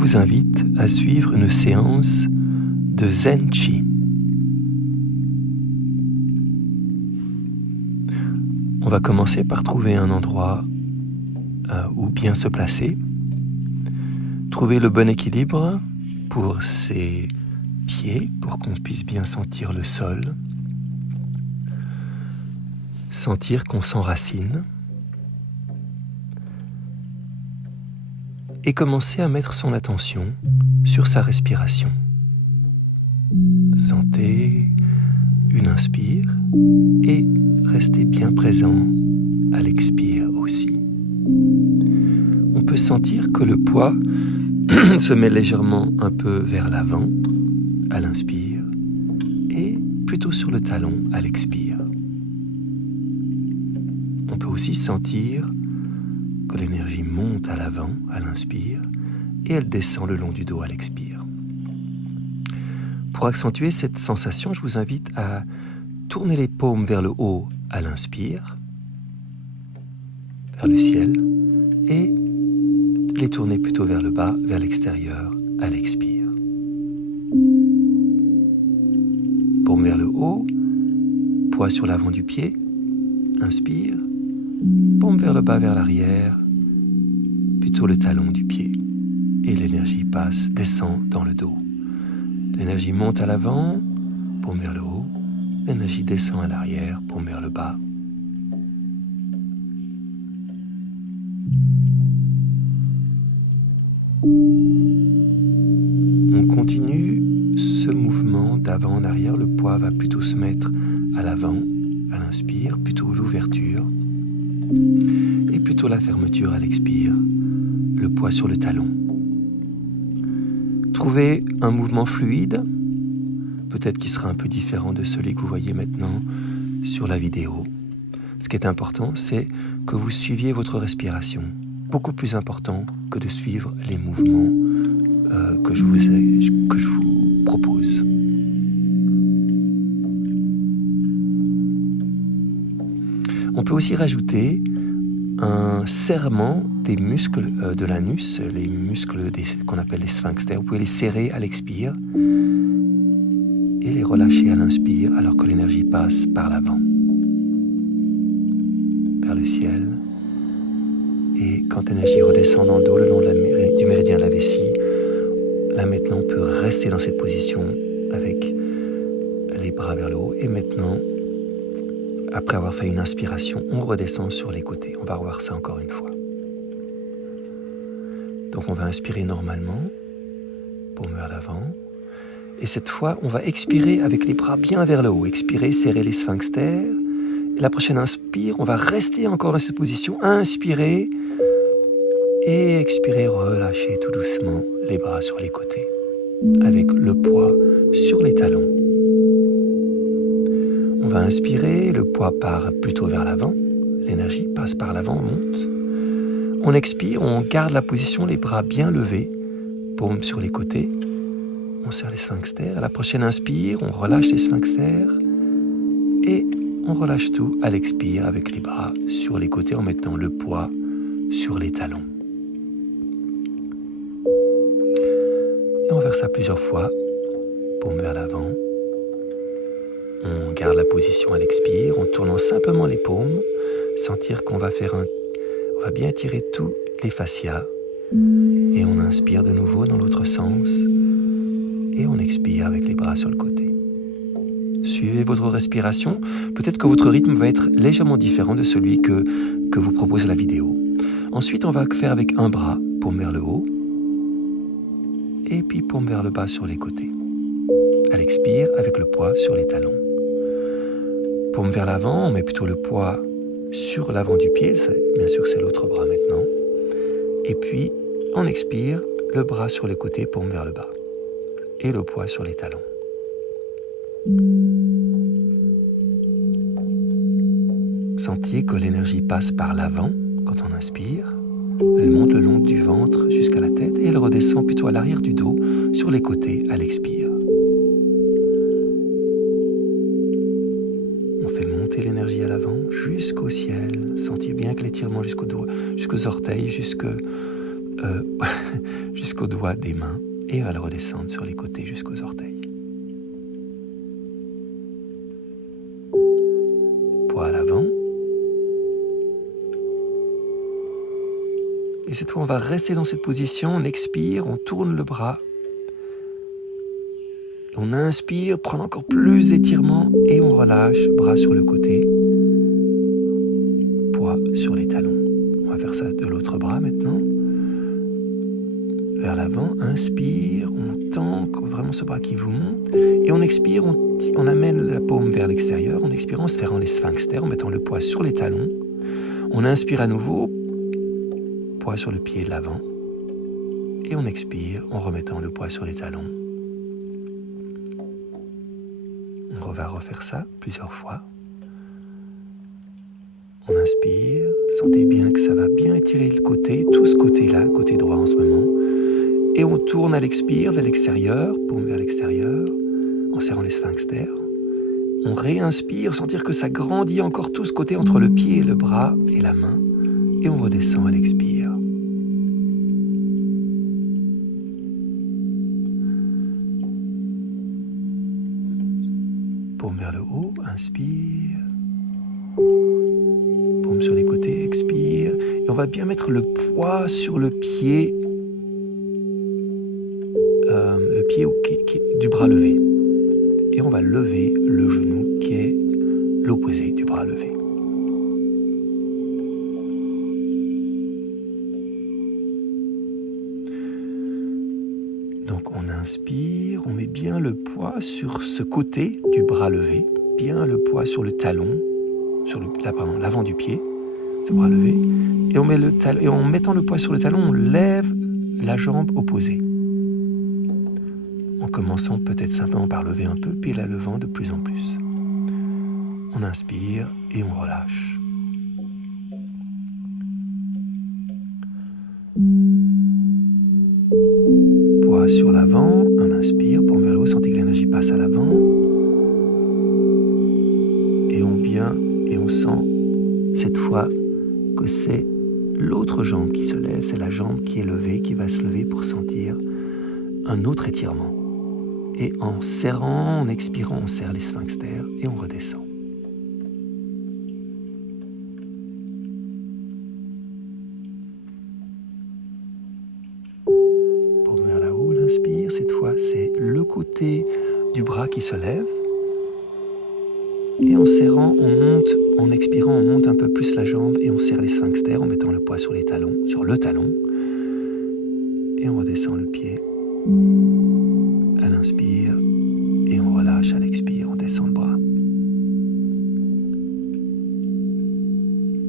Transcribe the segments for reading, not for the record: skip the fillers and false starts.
vous invite à suivre une séance de Zen Chi. On va commencer par trouver un endroit où bien se placer, trouver le bon équilibre pour ses pieds, pour qu'on puisse bien sentir le sol, sentir qu'on s'enracine, et commencer à mettre son attention sur sa respiration. Sentez une inspire et restez bien présent à l'expire aussi. On peut sentir que le poids se met légèrement un peu vers l'avant à l'inspire et plutôt sur le talon à l'expire. On peut aussi sentir que l'énergie monte à l'avant à l'inspire et elle descend le long du dos à l'expire. Pour accentuer cette sensation, je vous invite à tourner les paumes vers le haut à l'inspire, vers le ciel, et les tourner plutôt vers le bas, vers l'extérieur à l'expire. Paume vers le haut, poids sur l'avant du pied, inspire, paume vers le bas, vers l'arrière, plutôt le talon du pied. Et l'énergie passe, descend dans le dos. L'énergie monte à l'avant, paume vers le haut. L'énergie descend à l'arrière, paume vers le bas. On continue ce mouvement d'avant en arrière. Le poids va plutôt se mettre à l'avant, à l'inspire, plutôt l'ouverture. Et plutôt la fermeture à l'expire, le poids sur le talon. Trouvez un mouvement fluide, peut-être qui sera un peu différent de celui que vous voyez maintenant sur la vidéo. Ce qui est important, c'est que vous suiviez votre respiration. Beaucoup plus important que de suivre les mouvements que je vous propose. On peut aussi rajouter un serrement des muscles de l'anus, les muscles qu'on appelle les sphincters. Vous pouvez les serrer à l'expire et les relâcher à l'inspire alors que l'énergie passe par l'avant, vers le ciel. Et quand l'énergie redescend dans le dos, le long du méridien de la vessie, là maintenant on peut rester dans cette position avec les bras vers le haut. Et maintenant, après avoir fait une inspiration, on redescend sur les côtés. On va revoir ça encore une fois. Donc on va inspirer normalement, paume vers l'avant. Et cette fois, on va expirer avec les bras bien vers le haut. Expirer, serrer les sphincters. Et la prochaine inspire, on va rester encore dans cette position. Inspirer et expirer, relâcher tout doucement les bras sur les côtés. Avec le poids sur les talons. On va inspirer, le poids part plutôt vers l'avant. L'énergie passe par l'avant, monte. On expire, on garde la position, les bras bien levés, paume sur les côtés. On serre les sphincters. À la prochaine inspire, on relâche les sphincters. Et on relâche tout à l'expire avec les bras sur les côtés en mettant le poids sur les talons. Et on va faire ça plusieurs fois. Paume vers l'avant. On garde la position à l'expire en tournant simplement les paumes. Sentir qu'on va on va bien étirer tous les fascias. Et on inspire de nouveau dans l'autre sens. Et on expire avec les bras sur le côté. Suivez votre respiration. Peut-être que votre rythme va être légèrement différent de celui que vous propose la vidéo. Ensuite, on va faire avec un bras, paume vers le haut. Et puis paume vers le bas sur les côtés. À l'expire, avec le poids sur les talons. Paume vers l'avant, on met plutôt le poids sur l'avant du pied. Bien sûr, c'est l'autre bras maintenant. Et puis, on expire, le bras sur les côtés, paume vers le bas. Et le poids sur les talons. Sentez que l'énergie passe par l'avant quand on inspire. Elle monte le long du ventre jusqu'à la tête et elle redescend plutôt à l'arrière du dos, sur les côtés à l'expire. On fait monter l'énergie à l'avant jusqu'au ciel. Sentez bien que l'étirement jusqu'aux orteils, jusqu'aux doigts des mains et elle va redescendre sur les côtés jusqu'aux orteils. Poids à l'avant. Et cette fois, on va rester dans cette position, on expire, on tourne le bras. On inspire, prend encore plus d'étirement et on relâche, bras sur le côté, poids sur les talons. On va faire ça de l'autre bras maintenant. Vers l'avant, inspire, on tend vraiment ce bras qui vous monte. Et on expire, on amène la paume vers l'extérieur, en expirant, en se ferrant les sphincters, en mettant le poids sur les talons. On inspire à nouveau, poids sur le pied de l'avant. Et on expire en remettant le poids sur les talons. On va refaire ça plusieurs fois. On inspire, sentez bien que ça va bien étirer le côté, tout ce côté-là, côté droit en ce moment. Et on tourne à l'expire vers l'extérieur, paume vers l'extérieur, en serrant les sphincters. On réinspire, sentir que ça grandit encore tout ce côté entre le pied et le bras et la main. Et on redescend à l'expire. Paume vers le haut, inspire. Paume sur les côtés, expire. Et on va bien mettre le poids sur le pied du bras levé. Et on va lever le genou qui est l'opposé du bras levé. Donc on inspire, on met bien le poids sur ce côté du bras levé, bien le poids sur le talon, sur l'avant du pied, ce bras levé, et en mettant le poids sur le talon, on lève la jambe opposée. En commençant peut-être simplement par lever un peu, puis la levant de plus en plus. On inspire et on relâche. Poids sur l'avant, on inspire, paume vers le haut, sentez que l'énergie passe à l'avant. Et on sent cette fois que c'est l'autre jambe qui se lève, c'est la jambe qui est levée, qui va se lever pour sentir un autre étirement. Et en serrant, en expirant, on serre les sphincters et on redescend. Paume vers là-haut, l'inspire. Cette fois, c'est le côté du bras qui se lève. Et en serrant, on monte, en expirant, on monte un peu plus la jambe et on serre les sphincters en mettant le poids sur les talons, sur le talon. Et on redescend le pied à l'inspire. Et on relâche à l'expire, on descend le bras.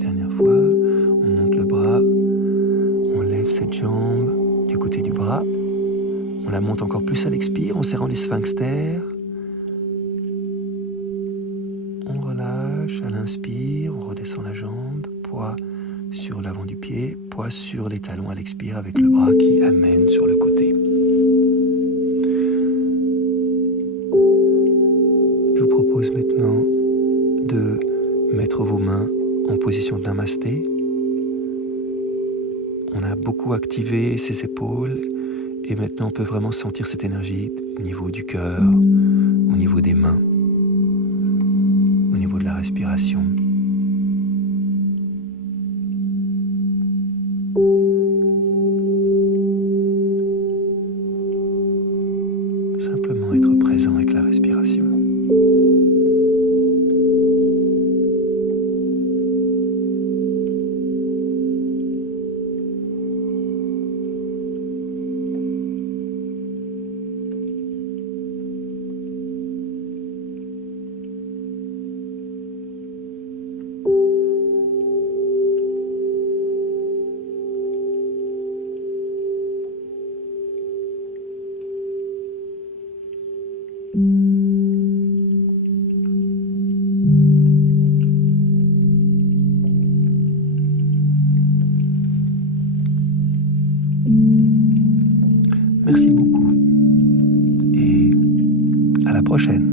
Dernière fois, on monte le bras, on lève cette jambe du côté du bras. On la monte encore plus à l'expire en serrant les sphincters. On relâche à l'inspire, on redescend la jambe, poids sur l'avant du pied, poids sur les talons à l'expire avec le bras qui amène sur le côté. Je vous propose maintenant de mettre vos mains en position de namasté. On a beaucoup activé ses épaules et maintenant on peut vraiment sentir cette énergie au niveau du cœur, au niveau des mains, au niveau de la respiration. Simplement être présent avec la respiration. Merci beaucoup et à la prochaine.